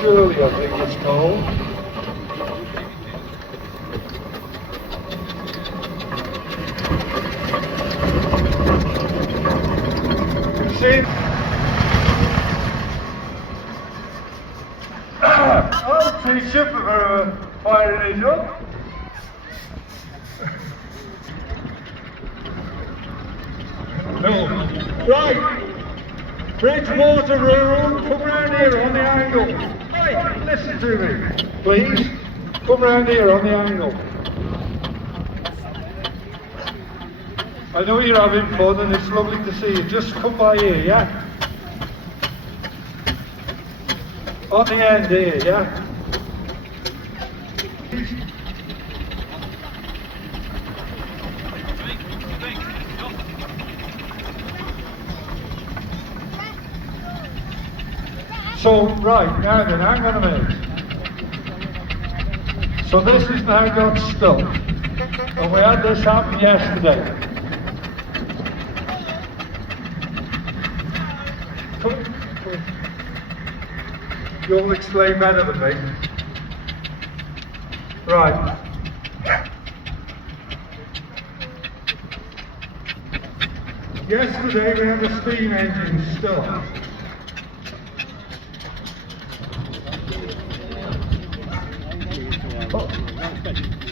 Shirley, I think it's called. See? I'll teach you for firing it up. No. Right. Bridgewater Rural, come round here on the angle. Hey, listen to me, please. Come round here on the angle. I know you're having fun and it's lovely to see you. Just come by here, yeah? On the end here, yeah? So, right, now then, hang on a minute. So this has now got stuck. And we had this happen yesterday. Come. You'll explain better than me. Right. Yesterday we had the steam engine stuck.